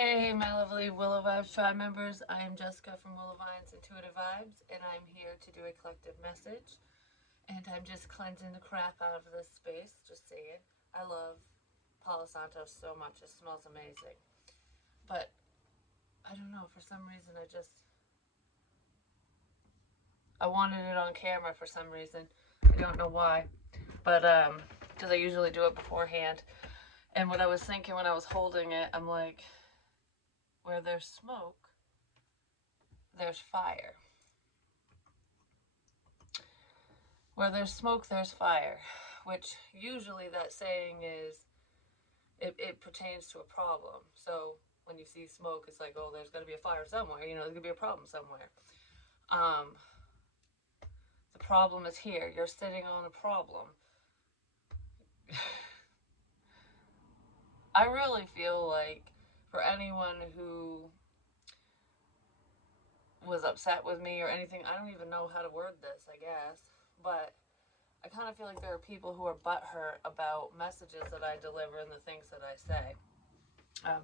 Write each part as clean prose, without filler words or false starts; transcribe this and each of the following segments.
Hey, my lovely Willow Vibes tribe members. I am Jessica from Willow Vines Intuitive Vibes, and I'm here to do a collective message. And I'm just cleansing the crap out of this space. Just saying. I love Palo Santo so much. It smells amazing. But I don't know, for some reason, I wanted it on camera for some reason. I don't know why. But, because I usually do it beforehand. And what I was thinking when I was holding it, I'm like, where there's smoke, there's fire. Where there's smoke, there's fire, which usually that saying is, it pertains to a problem. So when you see smoke, it's like, oh, there's going to be a fire somewhere, there's going to be a problem somewhere. The problem is here. You're sitting on a problem. I really feel like for anyone who was upset with me or anything, I don't even know how to word this, I guess, but I kind of feel like there are people who are butthurt about messages that I deliver and the things that I say.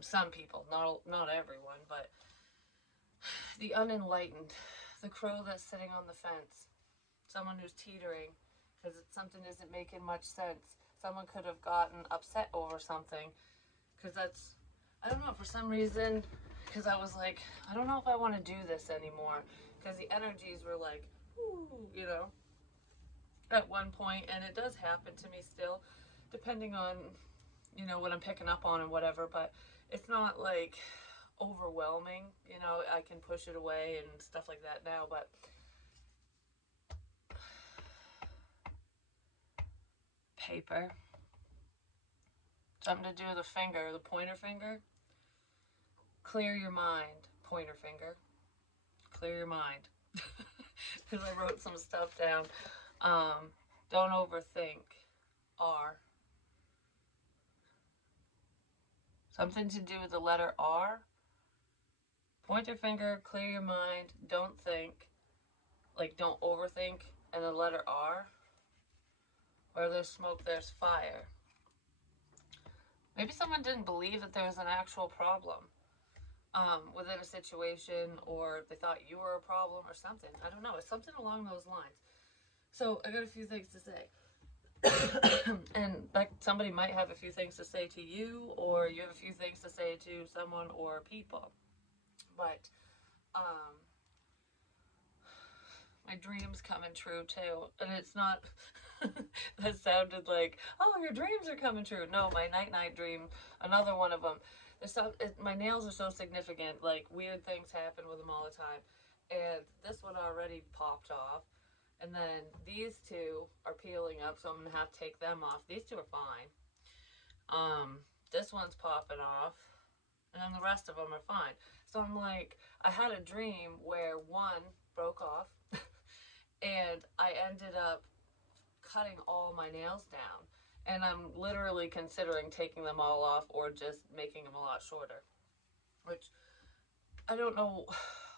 Some people, not everyone, but the unenlightened, the crow that's sitting on the fence, someone who's teetering because something isn't making much sense. Someone could have gotten upset over something because I don't know, for some reason, because I was like, I don't know if I want to do this anymore because the energies were like, ooh, at one point, and it does happen to me still, depending on, what I'm picking up on and whatever, but it's not like overwhelming. I can push it away and stuff like that now, but paper. Something to do with the finger, the pointer finger. Clear your mind, pointer finger. Clear your mind. Because I wrote some stuff down. Don't overthink. R. Something to do with the letter R. Pointer finger, clear your mind, don't think. Like, don't overthink. And the letter R. Where there's smoke, there's fire. Maybe someone didn't believe that there was an actual problem within a situation, or they thought you were a problem or something. I don't know. It's something along those lines. So I got a few things to say. And like, somebody might have a few things to say to you, or you have a few things to say to someone or people. But my dreams coming true too. And it's not, that sounded like, oh, your dreams are coming true. No, my night dream, another one of them. My nails are so significant. Like, weird things happen with them all the time. And this one already popped off. And then these two are peeling up, so I'm going to have to take them off. These two are fine. This one's popping off. And then the rest of them are fine. So I'm like, I had a dream where one broke off and I ended up cutting all my nails down. And I'm literally considering taking them all off or just making them a lot shorter. Which, I don't know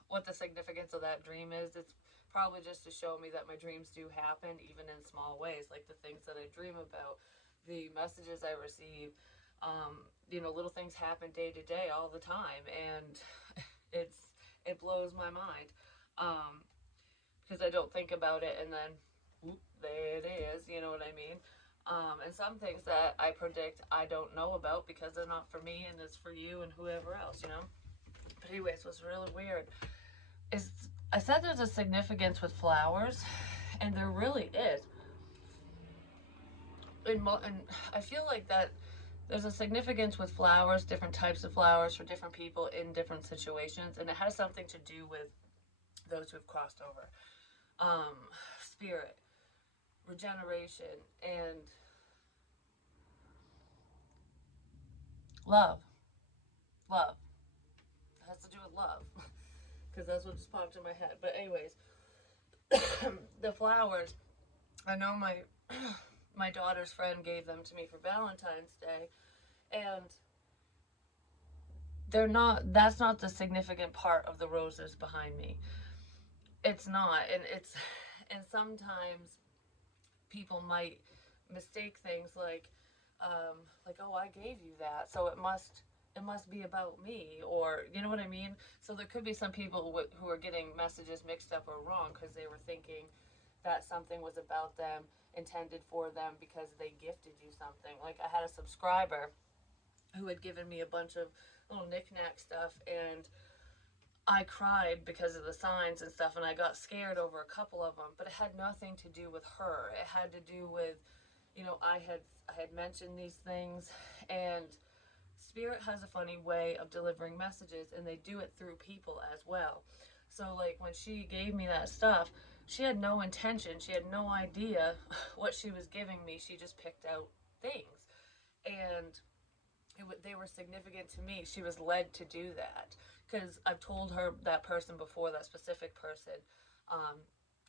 what the significance of that dream is. It's probably just to show me that my dreams do happen, even in small ways, like the things that I dream about, the messages I receive. Little things happen day to day all the time, and it blows my mind because I don't think about it, and then whoop, there it is. You know what I mean? And some things that I predict I don't know about because they're not for me, and it's for you and whoever else. But anyways, what's really weird is I said there's a significance with flowers, and there really is. And I feel like that there's a significance with flowers, different types of flowers for different people in different situations, and it has something to do with those who have crossed over. Spirit, regeneration, and love. Love. It has to do with love. Because that's what just popped in my head. But anyways, the flowers, I know my daughter's friend gave them to me for Valentine's Day, and that's not the significant part of the roses behind me. It's not. And sometimes people might mistake things like, oh, I gave you that, so it must it must be about me, or you know what I mean. So there could be some people who are getting messages mixed up or wrong because they were thinking that something was about them, intended for them because they gifted you something. Like I had a subscriber who had given me a bunch of little knickknack stuff, and I cried because of the signs and stuff, and I got scared over a couple of them, but it had nothing to do with her. It had to do with, I had mentioned these things, and Spirit has a funny way of delivering messages, and they do it through people as well. So, like, when she gave me that stuff, she had no intention, she had no idea what she was giving me. She just picked out things. And they were significant to me. She was led to do that. Because I've told her that person before, that specific person. Um,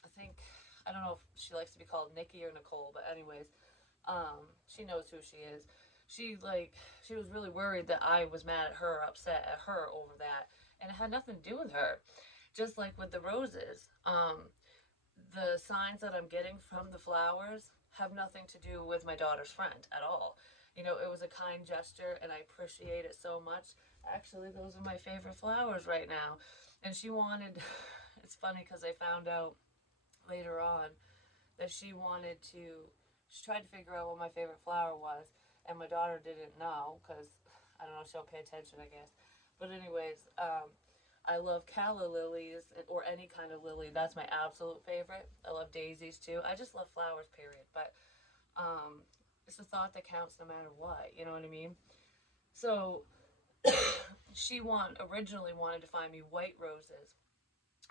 I think, I don't know if she likes to be called Nikki or Nicole, but, anyways, she knows who she is. She was really worried that I was mad at her, upset at her over that, and it had nothing to do with her. Just like with the roses, the signs that I'm getting from the flowers have nothing to do with my daughter's friend at all. It was a kind gesture, and I appreciate it so much. Actually, those are my favorite flowers right now. And she wanted, it's funny because I found out later on that she tried to figure out what my favorite flower was, and my daughter didn't know because, I don't know, she don't pay attention, I guess. But anyways, I love calla lilies or any kind of lily. That's my absolute favorite. I love daisies too. I just love flowers, period. But um, it's the thought that counts no matter what. You know what I mean? So originally wanted to find me white roses.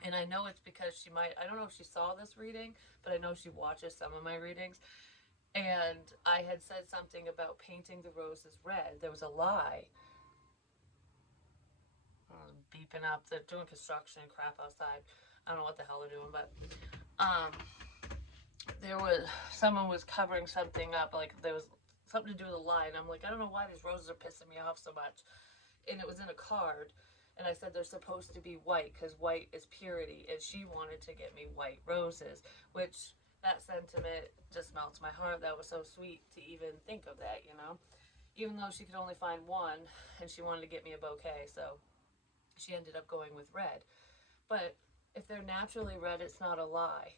And I know it's because I don't know if she saw this reading, but I know she watches some of my readings. And I had said something about painting the roses red. There was a lie. Beeping up. They're doing construction and crap outside. I don't know what the hell they're doing, but um, someone was covering something up. Like there was something to do with a lie, and I'm like, I don't know why these roses are pissing me off so much. And it was in a card, and I said they're supposed to be white because white is purity, and she wanted to get me white roses, which that sentiment just melts my heart. That was so sweet to even think of that, even though she could only find one, and she wanted to get me a bouquet, so she ended up going with red. But if they're naturally red, it's not a lie.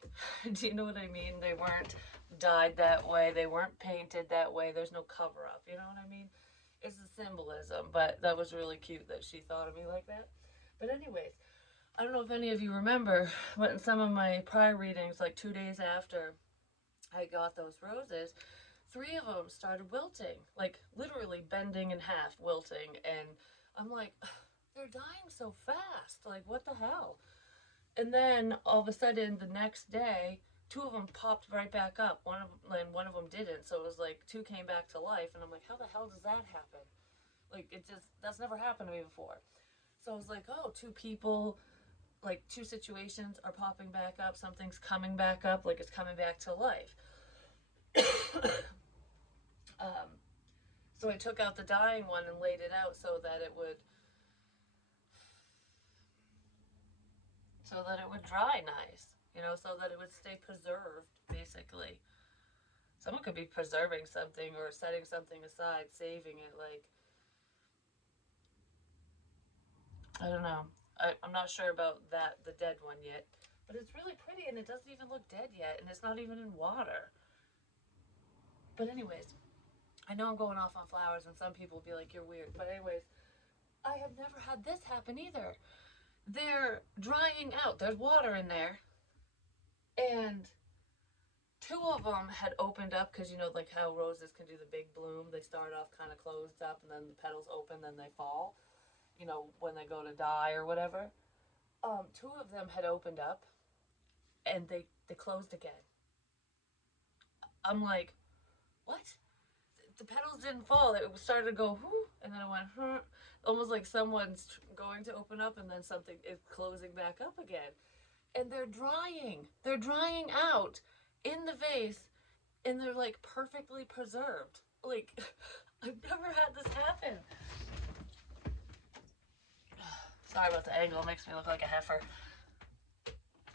Do you know what I mean? They weren't dyed that way, they weren't painted that way, there's no cover up, you know what I mean? It's the symbolism, but that was really cute that she thought of me like that. But anyways, I don't know if any of you remember, but in some of my prior readings, like 2 days after I got those roses, 3 of them started wilting, like literally bending in half, wilting, and I'm like, they're dying so fast. Like, what the hell? And then all of a sudden, the next day, 2 of them popped right back up. One of them didn't. So it was like 2 came back to life, and I'm like, how the hell does that happen? Like, that's never happened to me before. So I was like, oh, 2 people, like 2 situations are popping back up. Something's coming back up, like it's coming back to life. um, so I took out the dying one and laid it out so that it would dry nice, so that it would stay preserved, basically. Someone could be preserving something or setting something aside, saving it, like, I don't know. I'm not sure about the dead one yet, but it's really pretty and it doesn't even look dead yet, and it's not even in water. But anyways, I know I'm going off on flowers, and some people will be like, you're weird. But anyways, I have never had this happen either. They're drying out. There's water in there, and 2 of them had opened up because like how roses can do the big bloom. They start off kind of closed up, and then the petals open, then they fall. When they go to die or whatever. 2 of them had opened up, and they closed again. I'm like, what? The petals didn't fall. It started to go whoo, and then it went almost like someone's going to open up, and then something is closing back up again. And they're drying. They're drying out in the vase, and they're like perfectly preserved. Like, I've never had this happen. Sorry about the angle. It makes me look like a heifer.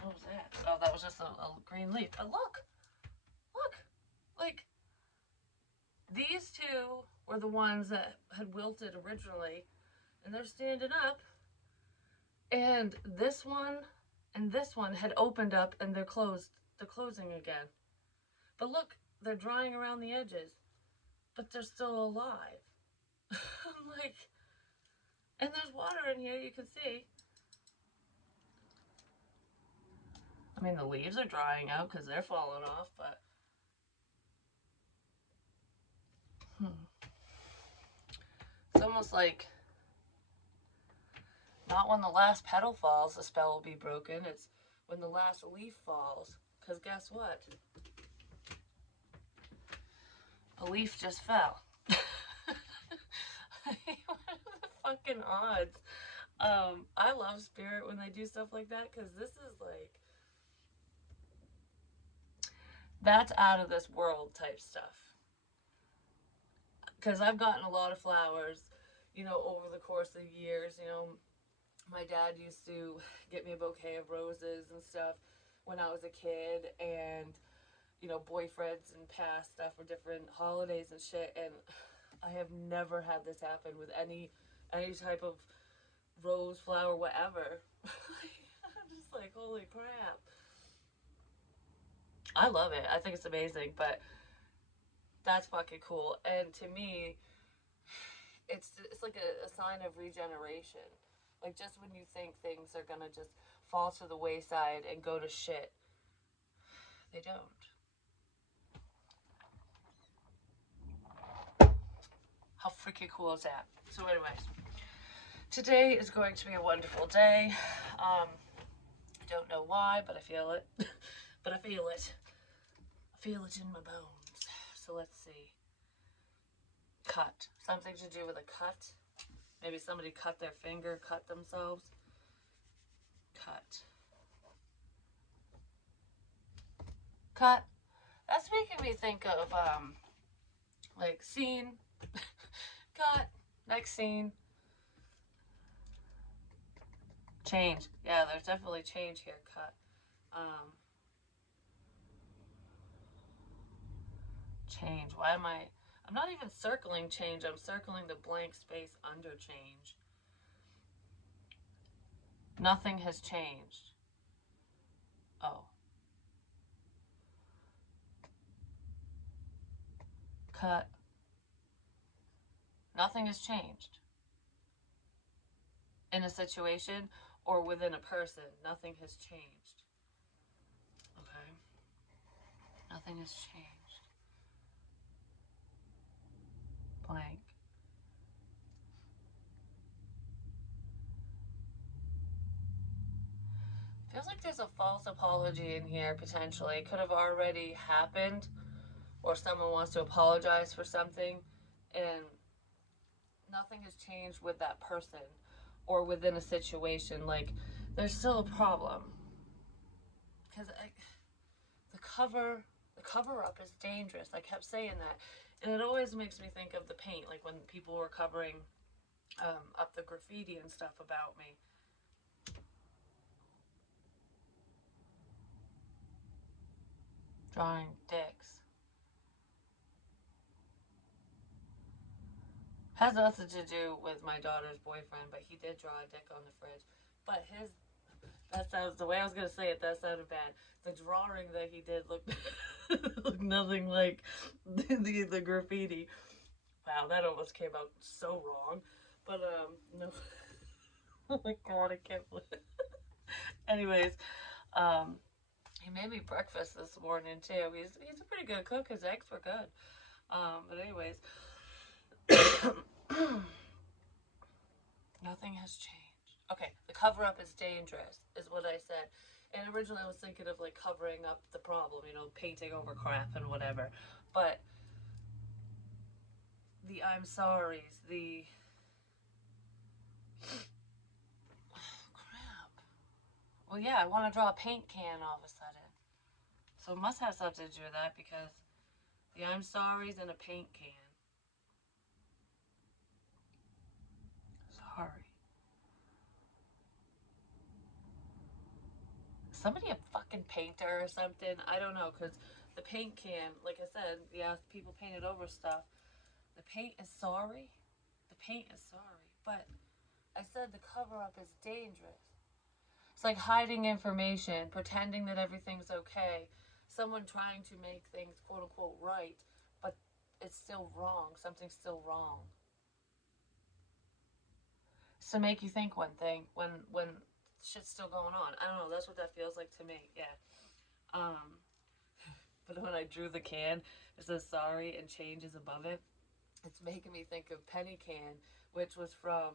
What was that? Oh, that was just a green leaf. But look, like these 2 were the ones that had wilted originally, and they're standing up. And this one and this one had opened up and they're closed. They're closing again. But look, they're drying around the edges, but they're still alive. I'm like, and there's water in here, you can see. I mean, the leaves are drying out because they're falling off, but it's almost like not when the last petal falls, the spell will be broken. It's when the last leaf falls. Because guess what? A leaf just fell. What are the fucking odds? I love Spirit when they do stuff like that because this is like, that's out of this world type stuff. Because I've gotten a lot of flowers, over the course of years. My dad used to get me a bouquet of roses and stuff when I was a kid, and boyfriends and past stuff for different holidays and shit. And I have never had this happen with any type of rose, flower, whatever. I'm just like, holy crap. I love it. I think it's amazing, but that's fucking cool. And to me, it's like a sign of regeneration. Like, just when you think things are gonna just fall to the wayside and go to shit, they don't. How freaking cool is that? So anyways, today is going to be a wonderful day. I don't know why, but I feel it. But I feel it. I feel it in my bones. So let's see. Cut. Something to do with a cut. Maybe somebody cut their finger, cut themselves. Cut. Cut. That's making me think of, like, scene. Cut. Next scene. Change. Yeah, there's definitely change here. Cut. Change. Why am I'm not even circling change. I'm circling the blank space under change. Nothing has changed. Oh. Cut. Nothing has changed. In a situation or within a person, nothing has changed. Okay? Nothing has changed. Blank. Feels like there's a false apology in here, potentially. It could have already happened, or someone wants to apologize for something, and nothing has changed with that person or within a situation. Like, there's still a problem. Because the cover up is dangerous. I kept saying that. And it always makes me think of the paint, like when people were covering up the graffiti and stuff about me. Drawing dicks. Has nothing to do with my daughter's boyfriend, but he did draw a dick on the fridge. But that sounds, the way I was going to say it, that sounded bad. The drawing that he did looked, looked nothing like the graffiti. Wow, that almost came out so wrong. But, no. Oh my god, I can't believe it. Anyways, he made me breakfast this morning too. He's a pretty good cook. His eggs were good. But anyways, nothing has changed. Okay, the cover up is dangerous, is what I said. And originally I was thinking of like covering up the problem, painting over crap and whatever. But the I'm sorry's, the crap. Well, yeah, I want to draw a paint can all of a sudden. So it must have something to do with that because the I'm sorry's in a paint can. Sorry. Somebody a fucking painter or something? I don't know, because the paint can, like I said, yeah, people painted over stuff. The paint is sorry. The paint is sorry. But I said the cover up is dangerous. It's like hiding information, pretending that everything's okay. Someone trying to make things quote unquote right, but it's still wrong. Something's still wrong. It's to make you think one thing when shit's still going on. I don't know. That's what that feels like to me. Yeah. Um, but when I drew the can, it says sorry and change is above it. It's making me think of Penny Can, which was from,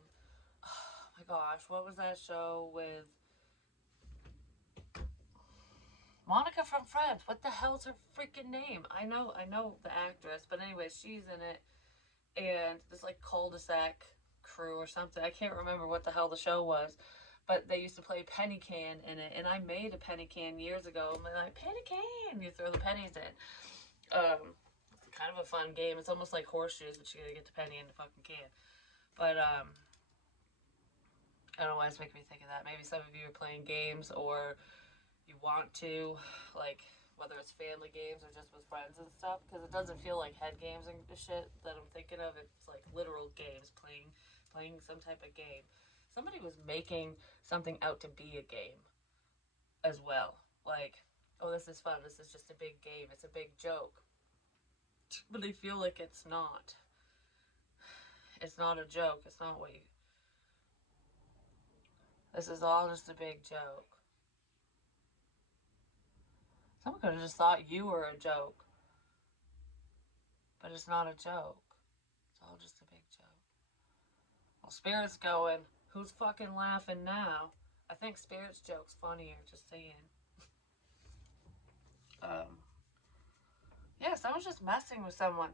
oh my gosh, what was that show with Monica from Friends? What the hell's her freaking name? I know the actress, but anyway, she's in it, and this like cul-de-sac crew or something. I can't remember what the hell the show was, but they used to play penny can in it, and I made a penny can years ago. And like penny can, you throw the pennies in. It's kind of a fun game. It's almost like horseshoes, but you gotta get the penny in the fucking can. But I don't know why it's making me think of that. Maybe some of you are playing games or you want to, like whether it's family games or just with friends and stuff, because it doesn't feel like head games and shit that I'm thinking of. It's like literal games, playing some type of game. Somebody was making something out to be a game as well. Like, oh, this is fun. This is just a big game. It's a big joke. But I feel like it's not. It's not a joke. It's not what you. This is all just a big joke. Someone could have just thought you were a joke. But it's not a joke. It's all just a big joke. Well, Spirit's going, who's fucking laughing now? I think Spirit's joke's funnier, just saying. Yeah, someone's just messing with someone.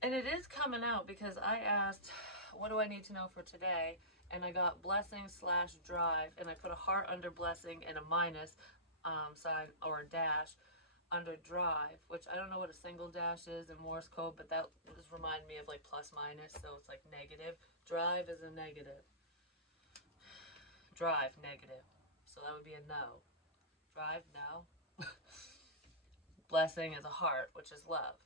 And it is coming out because I asked, what do I need to know for today? And I got blessing / drive, and I put a heart under blessing and a minus sign or a dash under drive, which I don't know what a single dash is in Morse code, but that just reminded me of like plus minus, so it's like negative. Drive is a negative. Drive, negative. So that would be a no. Drive, no. Blessing is a heart, which is love.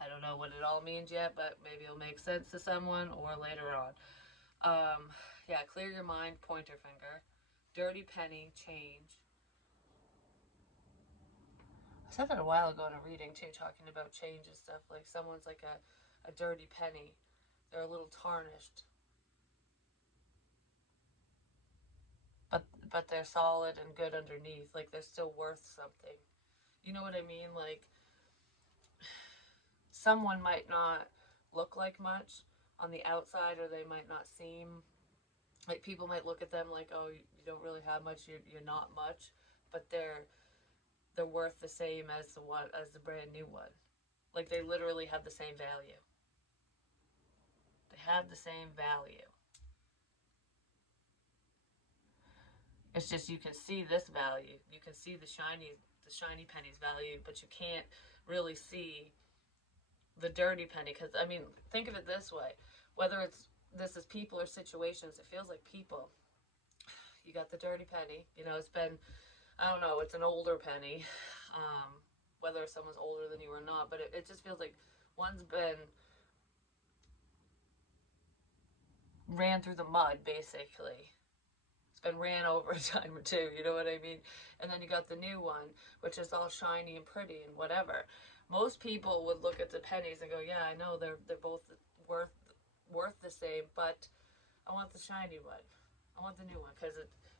I don't know what it all means yet, but maybe it'll make sense to someone or later on. Yeah, clear your mind, pointer finger. Dirty penny, change. I said that a while ago in a reading too, talking about change and stuff. Like someone's like a dirty penny. They're a little tarnished. But they're solid and good underneath. Like they're still worth something. You know what I mean? Like someone might not look like much on the outside, or they might not seem like, people might look at them like, oh, you don't really have much, you're not much, but they're worth the same as the brand new one. Like they literally have the same value. They have the same value. It's just you can see this value. You can see the shiny penny's value, but you can't really see the dirty penny. Because I mean, think of it this way: whether this is people or situations, it feels like people. You got the dirty penny. You know, it's been, I don't know, it's an older penny. Whether someone's older than you or not, but it just feels like one's been ran through the mud, basically. It's been ran over a time or two, you know what I mean? And then you got the new one, which is all shiny and pretty and whatever. Most people would look at the pennies and go, yeah, I know they're both worth the same, but I want the shiny one. I want the new one because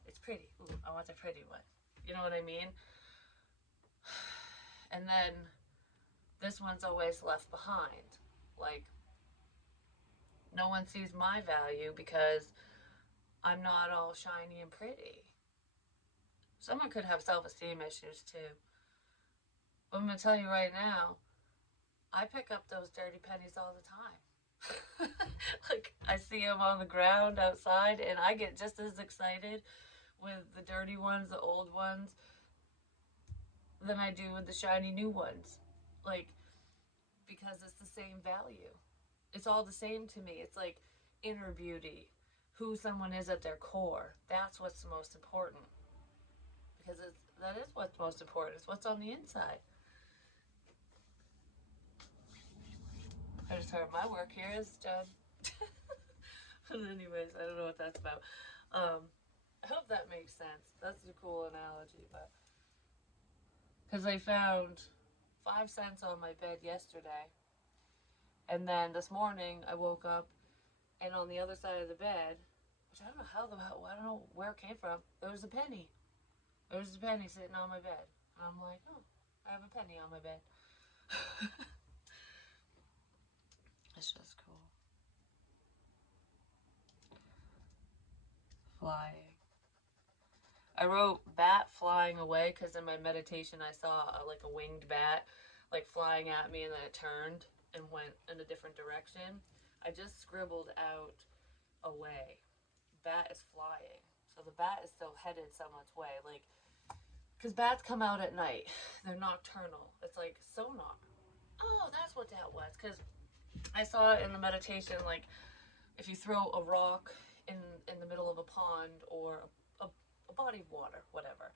it's pretty. Ooh, I want the pretty one. You know what I mean? And then this one's always left behind. Like, no one sees my value because I'm not all shiny and pretty. Someone could have self-esteem issues too. But I'm going to tell you right now, I pick up those dirty pennies all the time. Like, I see them on the ground outside, and I get just as excited with the dirty ones, the old ones, than I do with the shiny new ones. Like, because it's the same value. It's all the same to me. It's like inner beauty, who someone is at their core. That's what's the most important. Because that is what's most important. It's what's on the inside. I just heard my work here is done. But anyways, I don't know what that's about. I hope that makes sense. That's a cool analogy, but because I found 5 cents on my bed yesterday, and then this morning I woke up and on the other side of the bed, which I don't know I don't know where it came from, there was a penny. There was a penny sitting on my bed, and I'm like, oh, I have a penny on my bed. It's just cool. Flying. I wrote bat flying away because in my meditation I saw like a winged bat like flying at me, and then it turned and went in a different direction. I just scribbled out away. Bat is flying. So the bat is still headed someone's way. Like, because bats come out at night. They're nocturnal. It's like sonar. Oh, that's what that was. Because I saw it in the meditation, like, if you throw a rock in the middle of a pond or a body of water, whatever,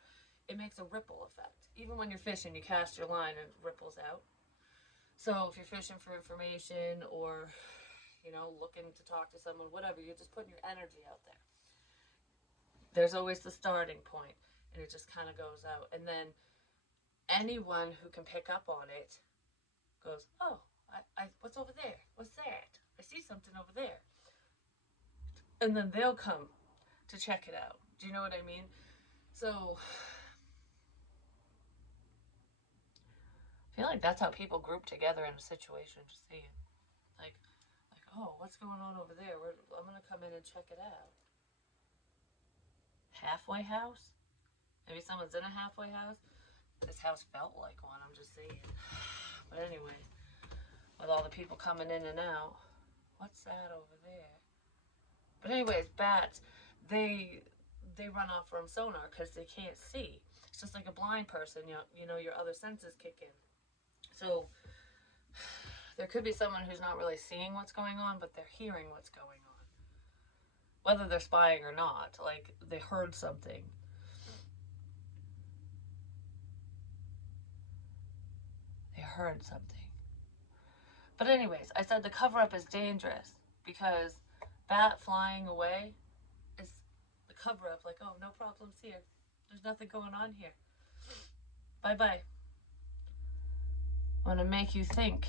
it makes a ripple effect. Even when you're fishing, you cast your line and it ripples out. So if you're fishing for information or, looking to talk to someone, whatever, you're just putting your energy out there. There's always the starting point, and it just kind of goes out. And then anyone who can pick up on it goes, oh, what's over there? What's that? I see something over there. And then they'll come to check it out. Do you know what I mean? So I feel like that's how people group together in a situation to see it. Like, oh, what's going on over there? I'm going to come in and check it out. Halfway house? Maybe someone's in a halfway house? This house felt like one, I'm just saying. But anyways, with all the people coming in and out, what's that over there? But anyways, bats, they run off from sonar because they can't see. It's just like a blind person, your other senses kick in. So there could be someone who's not really seeing what's going on, but they're hearing what's going on. Whether they're spying or not, like they heard something. They heard something. But anyways, I said the cover-up is dangerous because bat flying away is the cover-up. Like, oh, no problems here. There's nothing going on here. Bye-bye. I want to make you think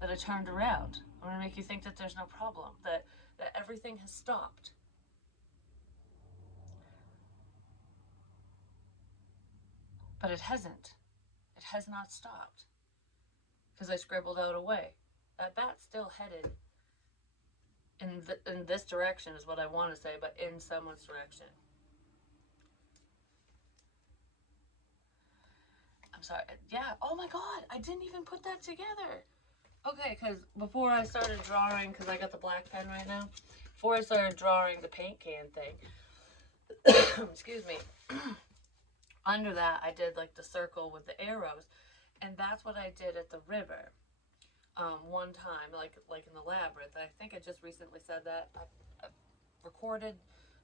that I turned around. I want to make you think that there's no problem, that everything has stopped. But it hasn't. It has not stopped. Because I scribbled out away. That bat's still headed in this direction is what I want to say, but in someone's direction. I'm sorry. Yeah. Oh my God. I didn't even put that together. Okay, because before I started drawing, because I got the black pen right now, before I started drawing the paint can thing, excuse me, under that I did like the circle with the arrows, and that's what I did at the river one time, like in the labyrinth. I think I just recently said that. I've recorded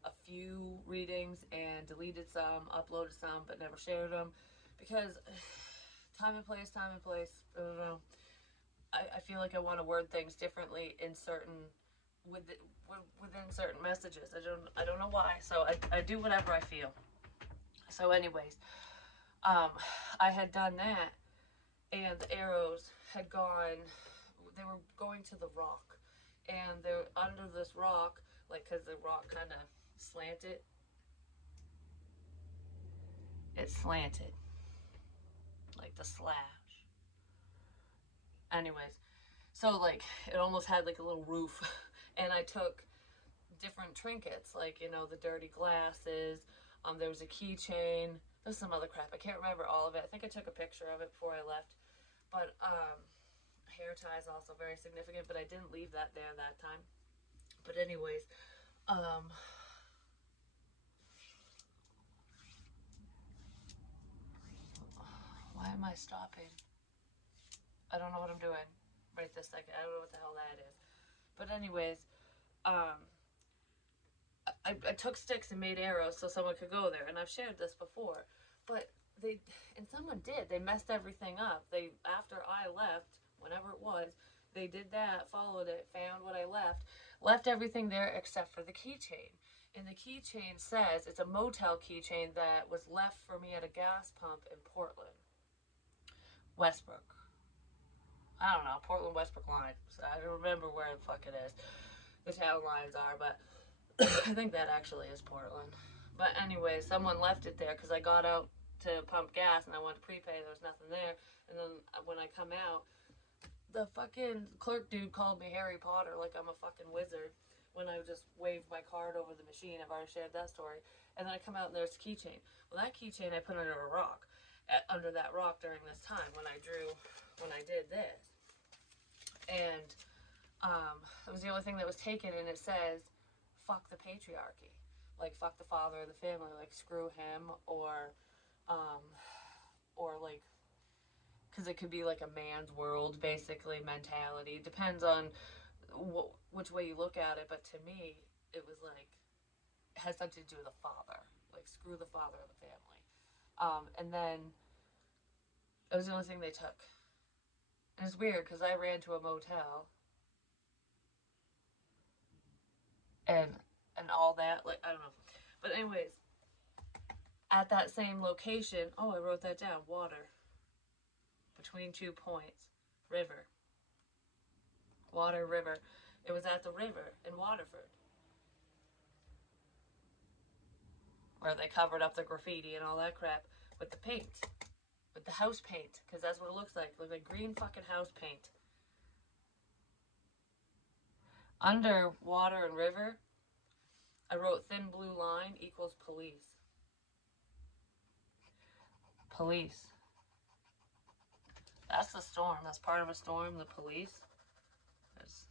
a few readings and deleted some, uploaded some, but never shared them because time and place, I don't know. I feel like I want to word things differently in within certain messages. I don't know why. So I do whatever I feel. So anyways, I had done that, and the arrows had gone. They were going to the rock, and they're under this rock, like because the rock kind of slanted. It slanted, like the slash. Anyways, so like it almost had like a little roof, and I took different trinkets, like the dirty glasses. There was a keychain. There's some other crap. I can't remember all of it. I think I took a picture of it before I left. But hair tie is also very significant, but I didn't leave that there that time. But anyways, why am I stopping? I don't know what I'm doing right this second. I don't know what the hell that is. But anyways, I took sticks and made arrows so someone could go there, and I've shared this before. But someone did. They messed everything up. After I left, whenever it was, They did that, followed it, found what I left everything there except for the keychain. And the keychain says it's a motel keychain that was left for me at a gas pump in Portland, Westbrook. I don't know, Portland Westbrook line. So I don't remember where the fuck it is. The town lines are, but I think that actually is Portland. But anyway, someone left it there because I got out to pump gas and I wanted to prepay. There was nothing there. And then when I come out, the fucking clerk dude called me Harry Potter like I'm a fucking wizard when I just waved my card over the machine. I've already shared that story. And then I come out and there's a keychain. Well, that keychain I put under a rock, under that rock during this time when I did this. And it was the only thing that was taken, and it says, fuck the patriarchy. Like, fuck the father of the family. Like, screw him, or like, because it could be like a man's world, basically, mentality. Depends on which way you look at it, but to me, it was like, it has something to do with the father. Like, screw the father of the family. And then, it was the only thing they took. And it's weird, because I ran to a motel, and all that, like, I don't know. But anyways, at that same location, oh, I wrote that down, water. Between 2 points, river. Water, river. It was at the river in Waterford, where they covered up the graffiti and all that crap with the paint. With the house paint, because that's what it looks like. It looks like green fucking house paint. Under water and river, I wrote thin blue line equals police. Police. That's the storm. That's part of a storm, the police. There's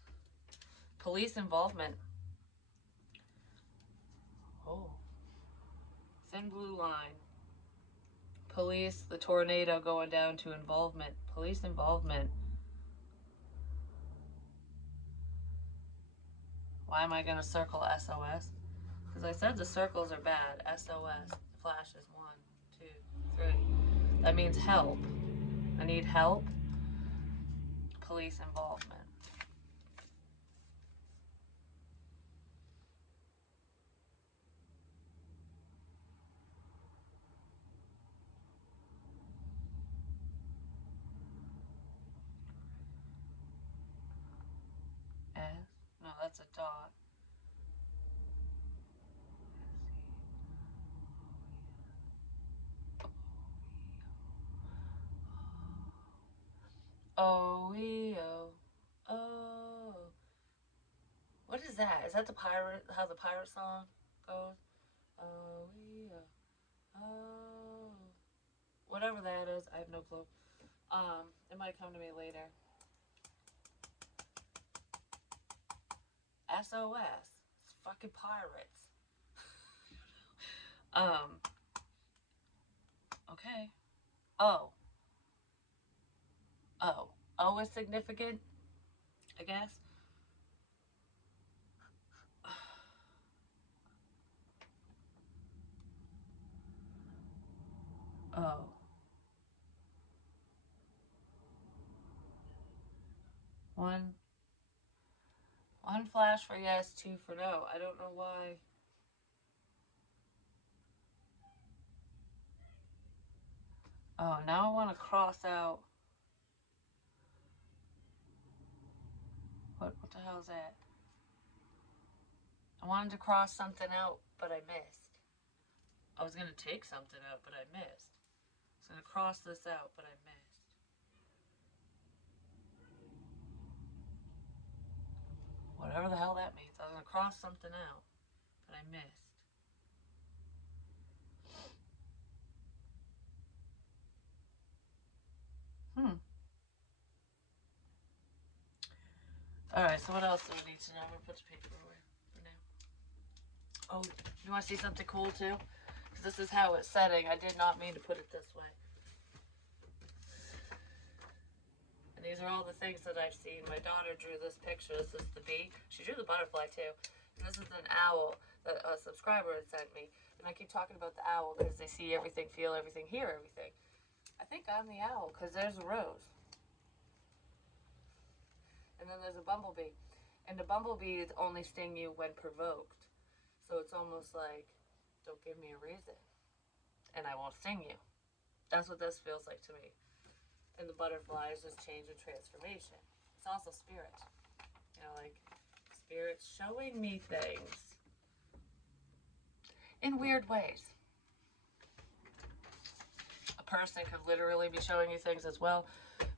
police involvement. Oh. Thin blue line. Police, the tornado going down to involvement. Police involvement. Why am I going to circle SOS? Because I said the circles are bad. SOS. Flashes 1, 2, 3. That means help. I need help. Police involvement. S? No, that's a dot. Oh. Oh. What is that? Is that the pirate, how the pirate song goes? Oh. Oh. Whatever that is, I have no clue. It might come to me later. SOS. It's fucking pirates. Okay. Oh. Oh. O is significant, I guess. Oh. One flash for yes, 2 for no. I don't know why. Oh, now I want to cross out. What the hell is that? I wanted to cross something out, but I missed. I was going to take something out, but I missed. I was going to cross this out, but I missed. Whatever the hell that means. I was going to cross something out, but I missed. Alright, so what else do I need to know? I'm going to put the paper away for now. Oh, you want to see something cool too? Because this is how it's setting. I did not mean to put it this way. And these are all the things that I've seen. My daughter drew this picture. This is the bee. She drew the butterfly too. And this is an owl that a subscriber had sent me. And I keep talking about the owl because they see everything, feel everything, hear everything. I think I'm the owl because there's a rose. And then there's a bumblebee. And the bumblebees only sting you when provoked. So it's almost like, don't give me a reason, and I won't sting you. That's what this feels like to me. And the butterfly is just change and transformation. It's also spirit. You know, like spirit showing me things in weird ways. A person could literally be showing you things as well,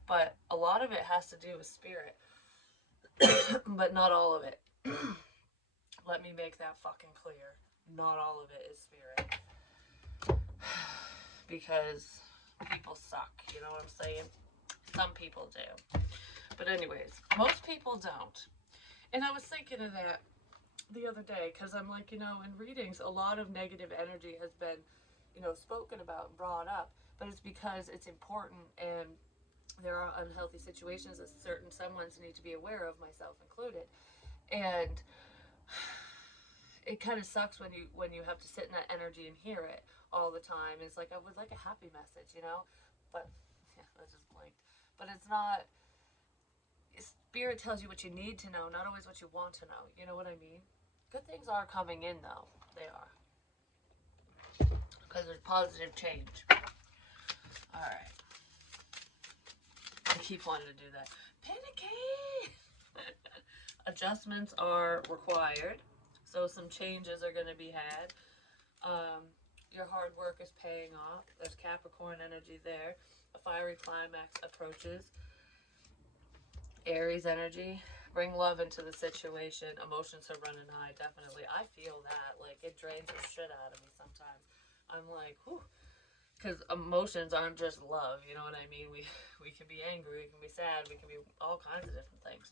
but a lot of it has to do with spirit. But not all of it. Let me make that fucking clear. Not all of it is spirit. Because people suck, you know what I'm saying? Some people do. But anyways, most people don't. And I was thinking of that the other day, because I'm like, you know, in readings, a lot of negative energy has been, you know, spoken about and brought up. But it's because it's important, and there are unhealthy situations that certain someones need to be aware of, myself included. And it kind of sucks when you have to sit in that energy and hear it all the time. It's like, I would like a happy message, you know? But yeah, I just blinked. But it's not. Spirit tells you what you need to know, not always what you want to know. You know what I mean? Good things are coming in, though. They are. Because there's positive change. Alright. I keep wanting to do that. Panicky! Adjustments are required. So some changes are going to be had. Your hard work is paying off. There's Capricorn energy there. A fiery climax approaches. Aries energy. Bring love into the situation. Emotions are running high, definitely. I feel that. Like, it drains the shit out of me sometimes. I'm like, whew. Because emotions aren't just love, you know what I mean? We can be angry, we can be sad, we can be all kinds of different things.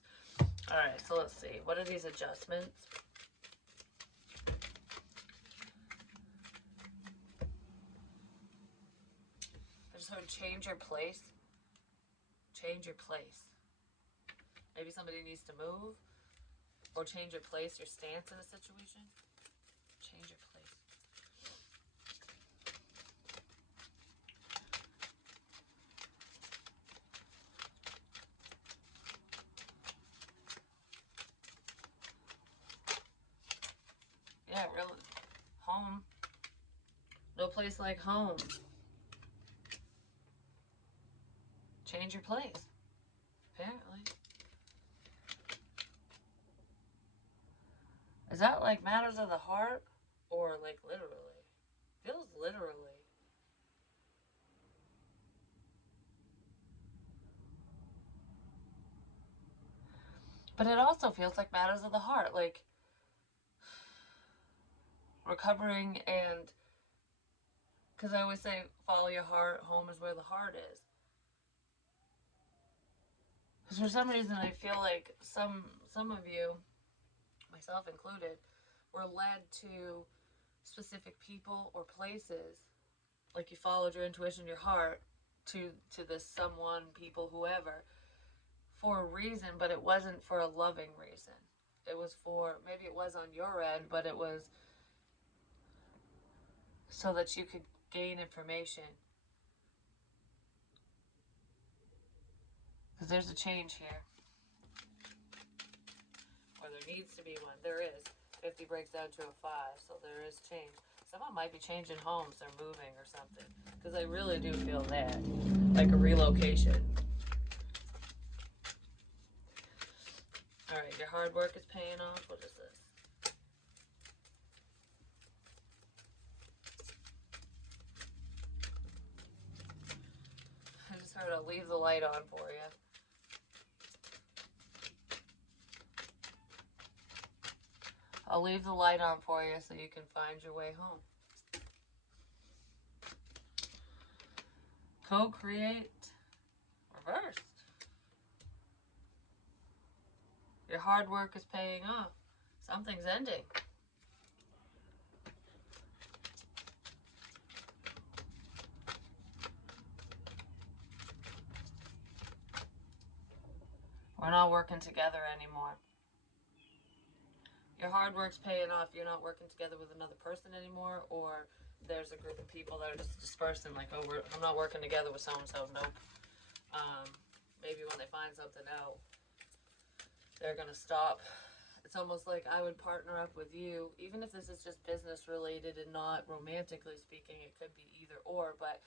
Alright, so let's see. What are these adjustments? I just heard change your place. Change your place. Maybe somebody needs to move, or change your place, your stance in a situation. Change your place. Yeah, really. Home. No place like home. Change your place. Apparently. Is that like matters of the heart? Or like literally? Feels literally. But it also feels like matters of the heart. Like recovering, and because I always say follow your heart, home is where the heart is. Because for some reason I feel like some of you, myself included, were led to specific people or places, like you followed your intuition, your heart, to this someone, people, whoever, for a reason, but it wasn't for a loving reason. It was for, maybe it was on your end, but it was so that you could gain information. Because there's a change here. Or there needs to be one. There is. 50 breaks down to a 5, so there is change. Someone might be changing homes, they're moving or something. Because I really do feel that. Like a relocation. Alright, your hard work is paying off. What is this? I just heard I'll leave the light on for you. I'll leave the light on for you so you can find your way home. Co-create. Reversed. Your hard work is paying off. Something's ending. We're not working together anymore. Your hard work's paying off. You're not working together with another person anymore, or there's a group of people that are just dispersing, like, oh, I'm not working together with so-and-so. Nope. Maybe when they find something out. they're gonna stop. It's almost like I would partner up with you, even if this is just business related and not romantically speaking. It could be either or, but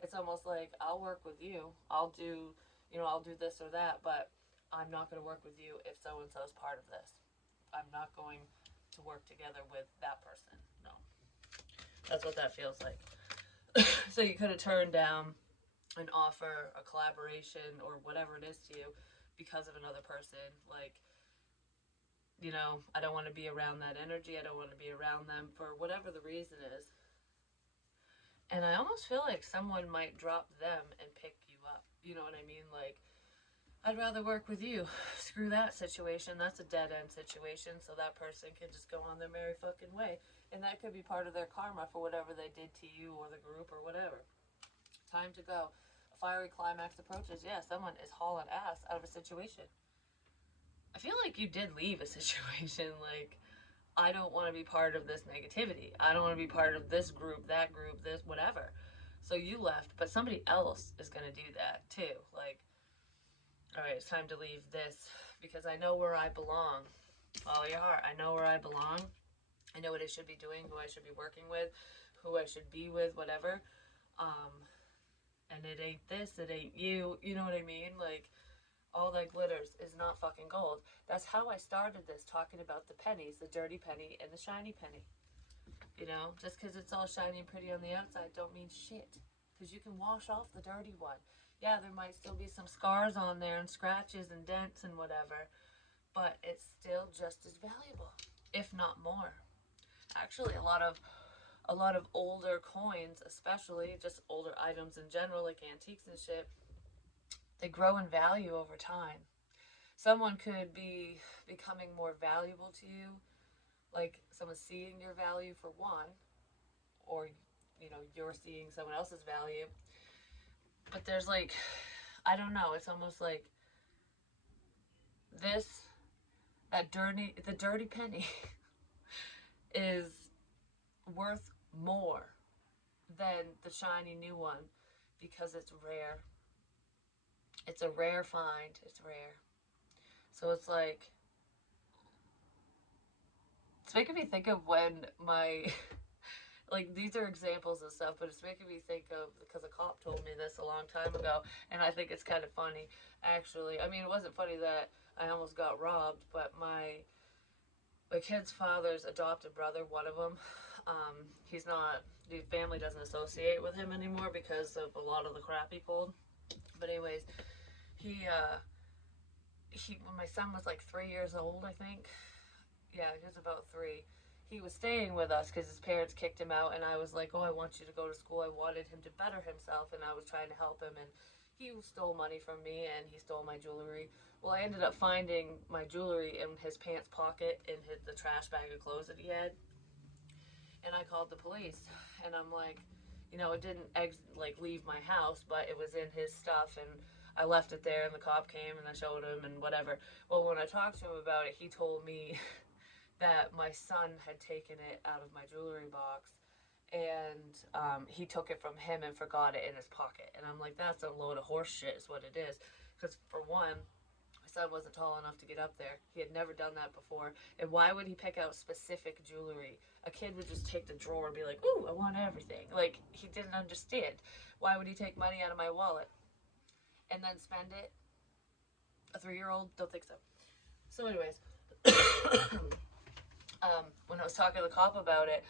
it's almost like I'll work with you. I'll do, I'll do this or that, but I'm not going to work with you if so and so is part of this. I'm not going to work together with that person. No. That's what that feels like. So you could have turned down an offer, a collaboration, or whatever it is to you because of another person. Like, I don't want to be around that energy. I don't want to be around them for whatever the reason is. And I almost feel like someone might drop them and pick you up. You know what I mean? Like, I'd rather work with you. Screw that situation. That's a dead end situation. So that person can just go on their merry fucking way. And that could be part of their karma for whatever they did to you or the group or whatever. Time to go. A fiery climax approaches. Yeah, someone is hauling ass out of a situation. I feel like you did leave a situation. Like, I don't want to be part of this negativity. I don't want to be part of this group, that group, this, whatever. So you left, but somebody else is going to do that too. Like, all right, it's time to leave this because I know where I belong. Follow your heart. I know where I belong. I know what I should be doing, who I should be working with, who I should be with, whatever. Um, and it ain't this, it ain't you. You know what I mean? Like, all that glitters is not fucking gold. That's how I started this, talking about the pennies, the dirty penny and the shiny penny. Just because it's all shiny and pretty on the outside don't mean shit. Because you can wash off the dirty one. Yeah, there might still be some scars on there and scratches and dents and whatever, but it's still just as valuable, if not more. Actually, a lot of older coins, especially just older items in general, like antiques and shit, they grow in value over time. Someone could be becoming more valuable to you, like someone seeing your value for one, or you're seeing someone else's value. But there's like, I don't know, it's almost like this, the dirty penny is worth more than the shiny new one because it's rare. It's a rare find. It's rare. So it's like, it's making me think of when my like, these are examples of stuff, but it's making me think of, because a cop told me this a long time ago, and I think it's kind of funny, actually. I mean, it wasn't funny that I almost got robbed, but my kid's father's adopted brother, one of them, he's not, the family doesn't associate with him anymore because of a lot of the crap he pulled. But anyways, when my son was like 3 years old, I think, yeah, he was about 3. He was staying with us because his parents kicked him out, and I was like, oh, I want you to go to school. I wanted him to better himself, and I was trying to help him, and he stole money from me, and he stole my jewelry. Well, I ended up finding my jewelry in his pants pocket in the trash bag of clothes that he had, and I called the police, and I'm like, it didn't leave my house, but it was in his stuff, and I left it there, and the cop came, and I showed him, and whatever. Well, when I talked to him about it, he told me that my son had taken it out of my jewelry box, and he took it from him and forgot it in his pocket. And I'm like, that's a load of horse shit is what it is. Because for one, my son wasn't tall enough to get up there. He had never done that before. And why would he pick out specific jewelry? A kid would just take the drawer and be like, ooh, I want everything. Like, he didn't understand. Why would he take money out of my wallet and then spend it? A 3-year-old? Don't think so. So anyways, when I was talking to the cop about it,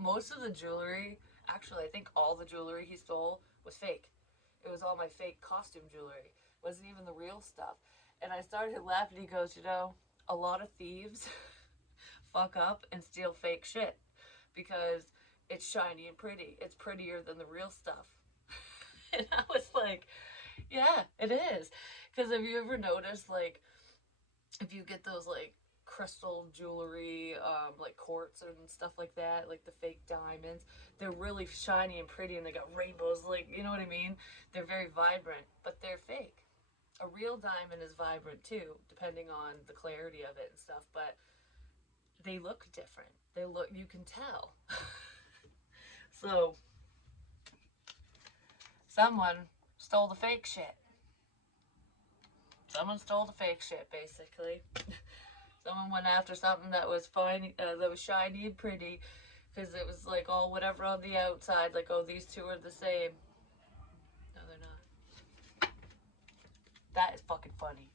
most of the jewelry, actually, I think all the jewelry he stole was fake. It was all my fake costume jewelry. It wasn't even the real stuff. And I started laughing. He goes, a lot of thieves fuck up and steal fake shit because it's shiny and pretty. It's prettier than the real stuff. And I was like, yeah, it is. Because have you ever noticed, like, if you get those, like, crystal jewelry, like quartz and stuff like that, like the fake diamonds, they're really shiny and pretty, and they got rainbows, like, you know what I mean? They're very vibrant, but they're fake. A real diamond is vibrant too, depending on the clarity of it and stuff, but they look different. You can tell. So, someone stole the fake shit. Someone stole the fake shit, basically. Someone went after something that was fine, that was shiny and pretty, because it was like all whatever on the outside, like, oh, these two are the same. No, they're not. That is fucking funny.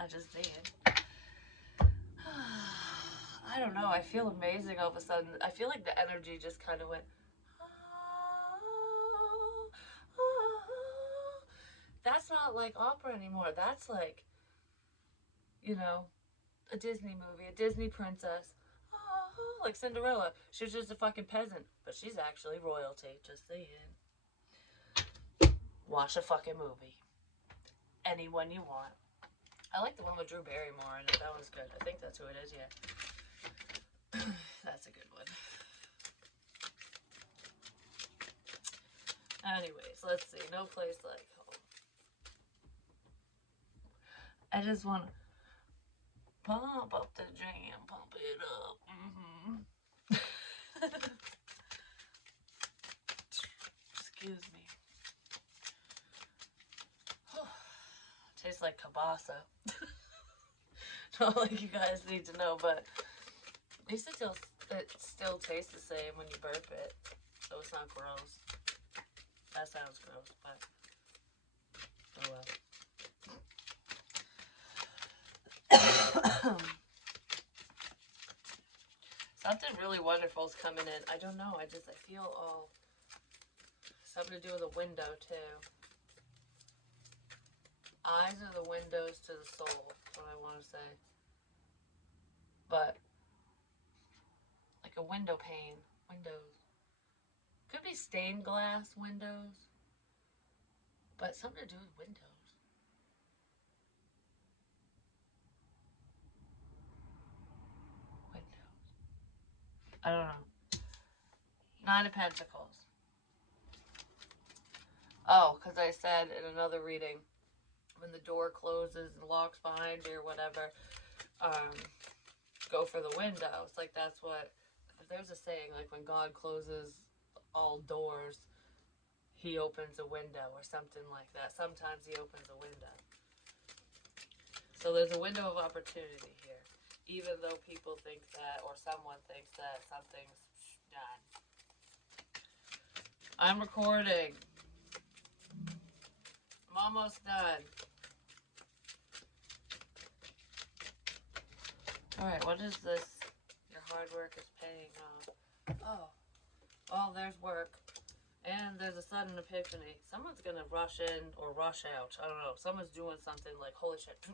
I just did. I don't know. I feel amazing all of a sudden. I feel like the energy just kind of went. That's not like opera anymore. That's like, you know, a Disney movie, a Disney princess. Like Cinderella. She was just a fucking peasant, but she's actually royalty. Just saying. Watch a fucking movie. Anyone you want. I like the one with Drew Barrymore in it. That one's good. I think that's who it is, yeah. That's a good one. Anyways, let's see. No place like home. I just want to pump up the jam. Pump it up. Excuse me. Tastes like kielbasa. Not like you guys need to know, but at least it still tastes the same when you burp it, so it's not gross. That sounds gross, but oh well. Something really wonderful is coming in. I don't know. I feel all something to do with a window too. Eyes are the windows to the soul. That's what I want to say. But like a window pane, windows. Could be stained glass windows, but something to do with windows. I don't know. 9 of Pentacles. Oh, because I said in another reading, when the door closes and locks behind you or whatever, go for the window. It's like that's what, there's a saying, like when God closes all doors, he opens a window or something like that. Sometimes he opens a window. So there's a window of opportunity here. Even though people think that, or someone thinks that something's done. I'm recording. I'm almost done. Alright, what is this? Your hard work is paying off. Oh. Well, there's work. And there's a sudden epiphany. Someone's gonna rush in or rush out. I don't know. Someone's doing something like, holy shit,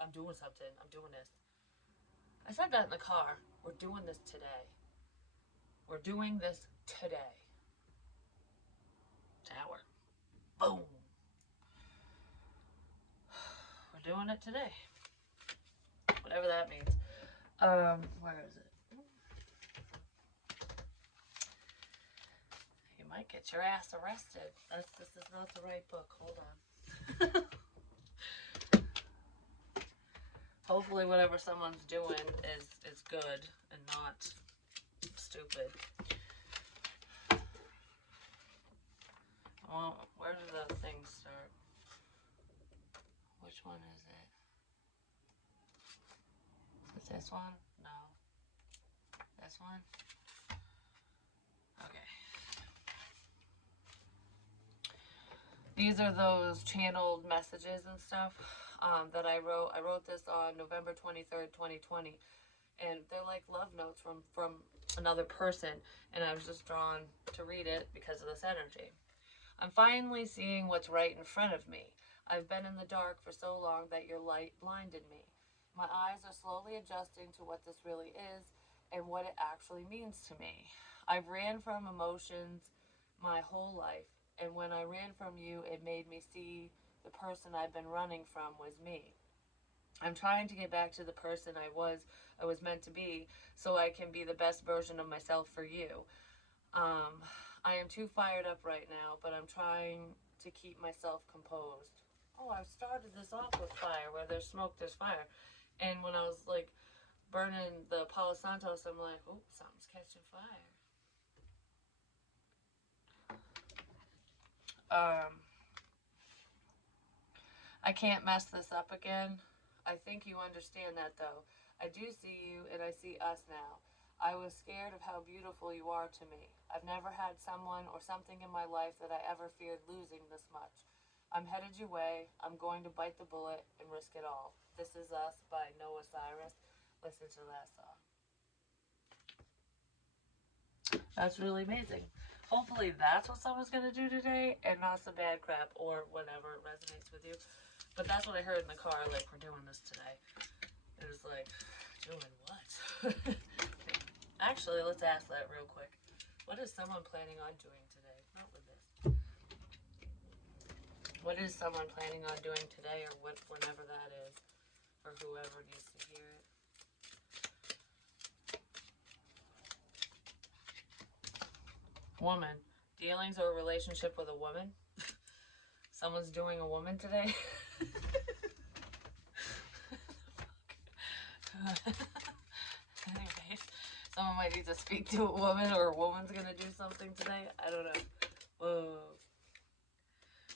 I'm doing something. I'm doing this. I said that in the car. We're doing this today. We're doing this today. Tower. Boom. We're doing it today. Whatever that means. Where is it? You might get your ass arrested. This is not the right book. Hold on. Hopefully whatever someone's doing is good and not stupid. Well, where do the things start? Which one is it? Is this one? No. This one? Okay. These are those channeled messages and stuff that I wrote. I wrote this on November 23rd, 2020. And they're like love notes from another person. And I was just drawn to read it because of this energy. I'm finally seeing what's right in front of me. I've been in the dark for so long that your light blinded me. My eyes are slowly adjusting to what this really is and what it actually means to me. I've ran from emotions my whole life, and when I ran from you, it made me see the person I've been running from was me. I'm trying to get back to the person I was meant to be, so I can be the best version of myself for you. I am too fired up right now, but I'm trying to keep myself composed. Oh, I've started this off with fire. Where there's smoke, there's fire. And when I was like burning the Palo Santos, I'm like, oh, something's catching fire. I can't mess this up again. I think you understand that though. I do see you and I see us now. I was scared of how beautiful you are to me. I've never had someone or something in my life that I ever feared losing this much. I'm headed your way. I'm going to bite the bullet and risk it all. This is Us by Noah Cyrus. Listen to that song. That's really amazing. Hopefully that's what someone's gonna do today and not some bad crap or whatever resonates with you. But that's what I heard in the car, like, we're doing this today. It was like, doing what? Actually, let's ask that real quick. What is someone planning on doing today? Not with this. What is someone planning on doing today or whenever that is? For whoever needs to hear it. Woman. Dealings or relationship with a woman. Someone's doing a woman today. Anyways, someone might need to speak to a woman or a woman's gonna do something today. I don't know. Whoa.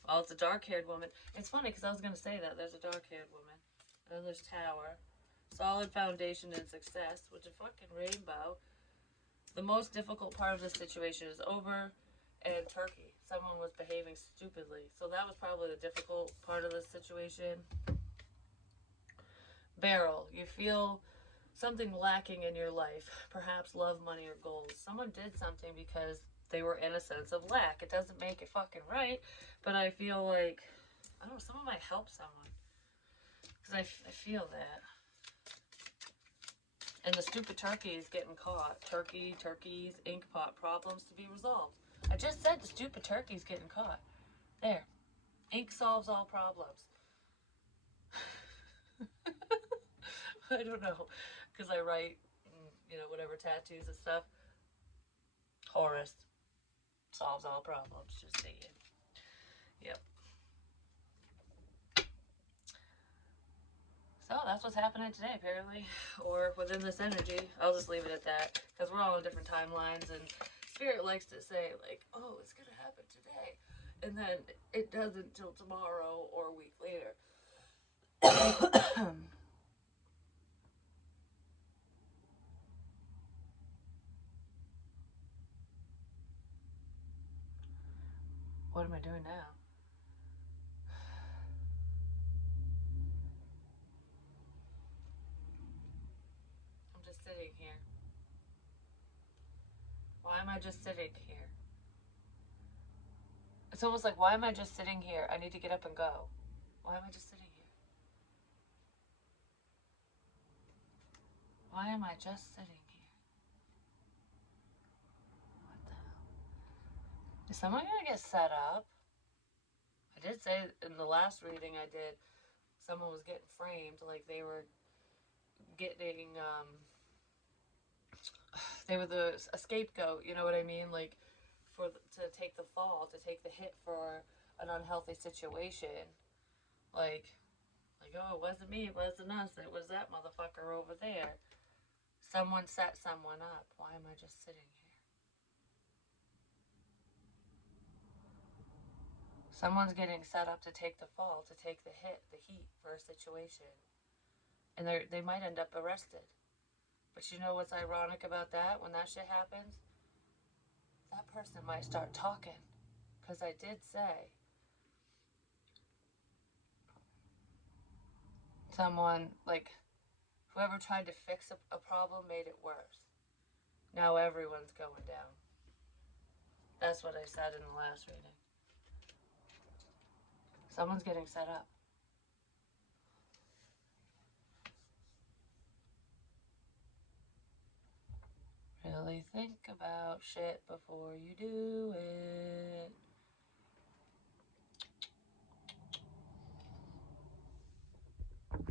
Well, it's a dark-haired woman. It's funny because I was gonna say that. There's a dark-haired woman. And then there's Tower. Solid foundation and success, which is a fucking rainbow. The most difficult part of this situation is over, and Turkey. Someone was behaving stupidly. So that was probably the difficult part of this situation. Barrel. You feel something lacking in your life. Perhaps love, money, or goals. Someone did something because they were in a sense of lack. It doesn't make it fucking right, but I feel like, I don't know, someone might help someone. Because I feel that. And the stupid turkey is getting caught. Turkeys, ink pot, problems to be resolved. I just said the stupid turkey's getting caught. There. Ink solves all problems. I don't know. Because I write, whatever, tattoos and stuff. Horus solves all problems. Just saying. Yep. So that's what's happening today, apparently, or within this energy. I'll just leave it at that, because we're all on different timelines, and Spirit likes to say, like, oh, it's going to happen today, and then it doesn't till tomorrow or a week later. What am I doing now? I'm just sitting here. Why am I just sitting here? It's almost like, why am I just sitting here? I need to get up and go. Why am I just sitting here? Why am I just sitting here? What the hell? Is someone gonna get set up? I did say in the last reading I did, someone was getting framed, like they were getting, they were a scapegoat, you know what I mean? Like, to take the fall, to take the hit for an unhealthy situation. Like, oh, it wasn't me, it wasn't us, it was that motherfucker over there. Someone set someone up. Why am I just sitting here? Someone's getting set up to take the fall, to take the hit, the heat for a situation. And they might end up arrested. But you know what's ironic about that? When that shit happens, that person might start talking. Because I did say someone, like, whoever tried to fix a problem made it worse. Now everyone's going down. That's what I said in the last reading. Someone's getting set up. Really think about shit before you do.